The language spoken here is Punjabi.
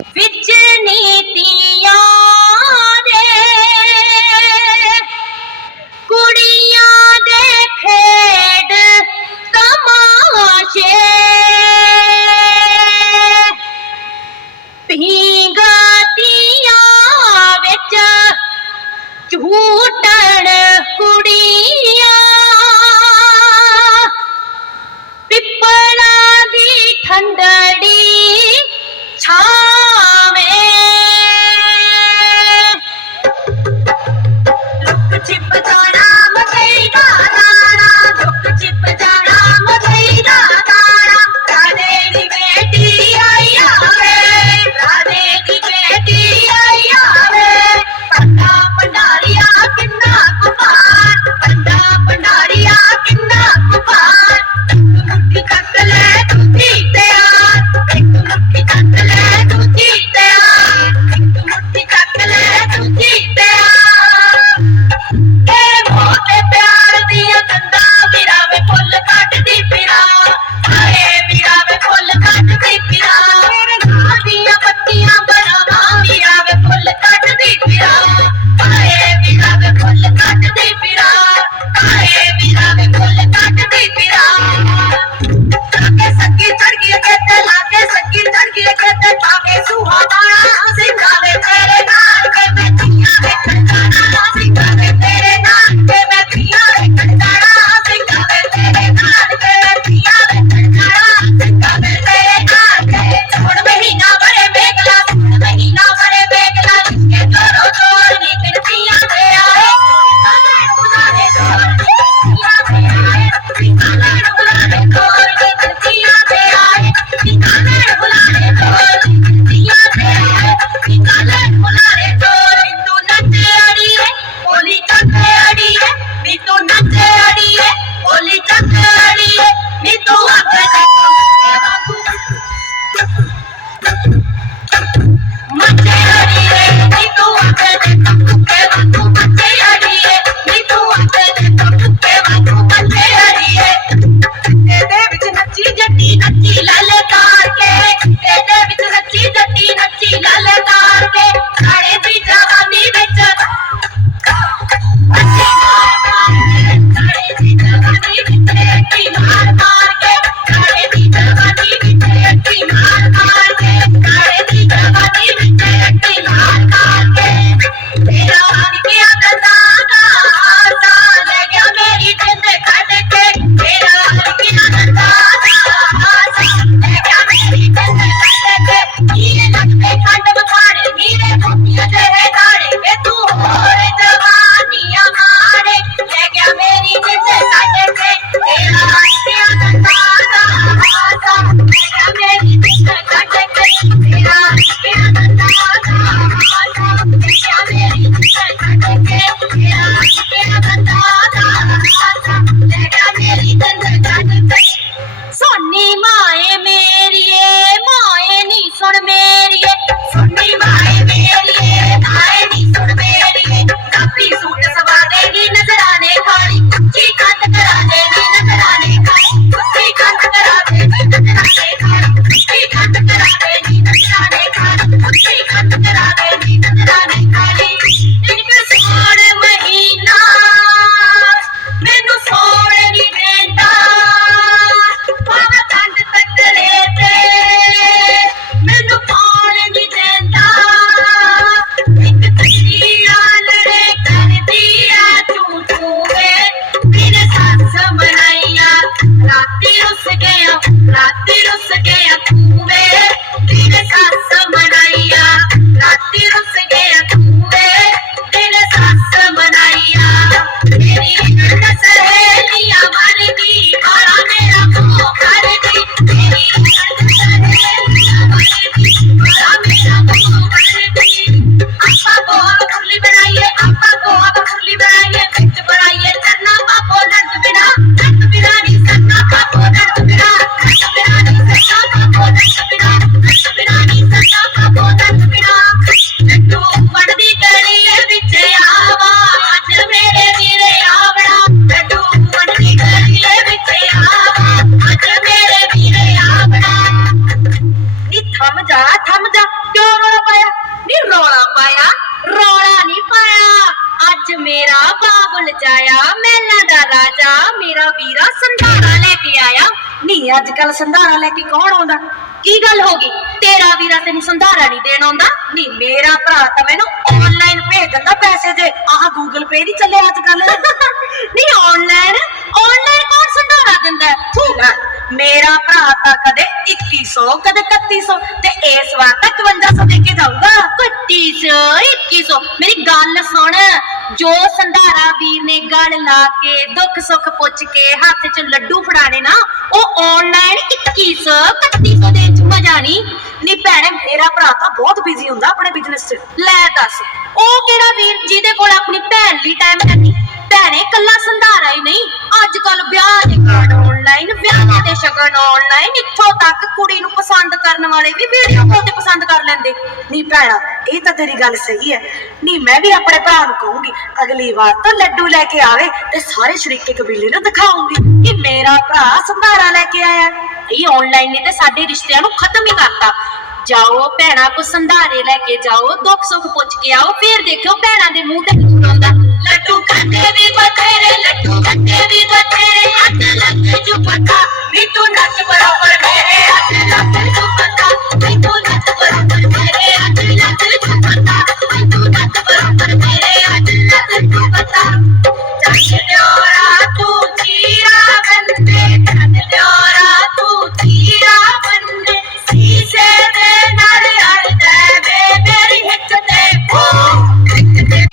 ਵਿੱਚ ਰਾਤੀ ਰੁੱਸ ਗਿਆ ਤੂੰ ਦੇ ਦਿਲ ਸੱਸ ਬਣਾਈਆ ਮੇਰੀ ਨਸਲ ਬਾਬਲ ਜਾਇਆ ਮਹਿਲਾਂ ਦਾ ਰਾਜਾ ਮੇਰਾ ਵੀਰਾ ਸੰਧਾਰਾ ਲੈ ਕੇ ਆਇਆ। ਨਹੀਂ ਅੱਜ ਕੱਲ ਸੰਧਾਰਾ ਲੈ ਕੇ ਕੌਣ ਆਉਂਦਾ? ਕੀ ਗੱਲ ਹੋ ਗਈ? ਤੇਰਾ ਵੀਰਾ ਤੈਨੂੰ ਸੰਧਾਰਾ ਨਹੀਂ ਦੇਣ ਆਉਂਦਾ? ਨਹੀਂ ਮੇਰਾ ਭਰਾ ਤਾਂ ਮੈਨੂੰ ਆਨਲਾਈਨ ਭੇਜ ਦਿੰਦਾ ਪੈਸੇ ਦੇ। ਆਹ ਗੂਗਲ ਪੇ ਨਹੀਂ ਚੱਲੇ ਅੱਜ ਕੱਲ ਨਹੀਂ ਆਨਲਾਈਨ ਆਨਲਾਈਨ ਕੌਣ ਸੰਧਾਰਾ ਦਿੰਦਾ? ਹੈ? ਥੂ ਮੇਰਾ ਭਰਾ ਤਾਂ ਕਦੇ 2100 ਕਦੇ 3100 ਤੇ ਇਸ ਵਾਰ ਤਾਂ 5500 ਦੇ ਕੇ ਜਾਊਗਾ। 2500 2100 ਮੇਰੀ ਗੱਲ ਸੁਣ। ਜੋ ਸੰਧਾਰਾ ਵੀਰ ਨੇ ਗਲ ਲਾ ਕੇ, ਦੁੱਖ ਸੁੱਖ ਪੁੱਛ ਕੇ ਹੱਥ 'ਚ ਲੱਡੂ ਫੜਾਣੇ ਨਾ, ਉਹ ਆਨਲਾਈਨ 2100 3100 ਦੇ ਵਿੱਚ ਮਜ਼ਾ ਨਹੀਂ। ਨਹੀਂ ਭੈਣੇ, ਮੇਰਾ ਭਰਾ ਤਾਂ ਬਹੁਤ ਬਿਜ਼ੀ ਹੁੰਦਾ ਆਪਣੇ ਬਿਜ਼ਨਸ 'ਚ। ਲੈ ਦੱਸ, ਉਹ ਕਿਹੜਾ ਵੀਰ ਜਿਹਦੇ ਕੋਲ ਆਪਣੀ ਭੈਣ ਲਈ ਟਾਈਮ ਹੈ ਨਹੀਂ? ਭੈਣੇ ਕੱਲਾ ਸੰਧਾਰਾ ਹੀ ਨਹੀਂ। ਅੱਜ ਕੱਲ ਵਿਆਹ ਦੇ ਕਾਰਡ ਆਨਲਾਈਨ ਵਿਆਹਾਂ ਦੇ ਸ਼ਗਨ ਆਨਲਾਈਨ ਇੱਥੋਂ ਤੱਕ ਕੁੜੀ ਨੂੰ ਪਸੰਦ ਕਰਨ ਵਾਲੇ ਵੀ ਵੀਡੀਓ ਕਾਲ ਤੇ ਪਸੰਦ ਕਰ ਲੈਂਦੇ। ਨਹੀਂ ਭੈਣਾ, ਇਹ ਤਾਂ ਤੇਰੀ ਗੱਲ ਸਹੀ ਹੈ। ਨਹੀਂ ਮੈਂ ਵੀ ਆਪਣੇ ਭਰਾ ਨੂੰ ਕਹੂੰਗੀ, ਅਗਲੀ ਵਾਰ ਤਾਂ ਲੱਡੂ ਲੈ ਕੇ ਆਵੇ ਤੇ ਸਾਰੇ ਸ਼ਰੀਕੇ ਕਬੀਲੇ ਨੂੰ ਦਿਖਾਉਂਗੀ ਕਿ ਮੇਰਾ ਭਰਾ ਸੰਧਾਰਾ ਲੈ ਕੇ ਆਇਆ। ਇਹ ਆਨਲਾਈਨ ਨੇ ਤੇ ਸਾਡੇ ਰਿਸ਼ਤਿਆਂ ਨੂੰ ਖਤਮ ਹੀ ਕਰਤਾ। ਜਾਓ ਭੈਣਾਂ ਕੋ ਸੰਧਾਰੇ ਲੈ ਕੇ ਜਾਓ ਦੁੱਖ ਸੁੱਖ ਪੁੱਛ ਕੇ ਆਓ, ਫੇਰ ਦੇਖਿਓ ਭੈਣਾਂ ਦੇ ਮੂੰਹ ਤੇ ਕੀ ਆਉਂਦਾ। ਲੱਡੂ ਖਾਂਦੇ ਵੀ ਬਥੇਰੇ ਲੱਡੂ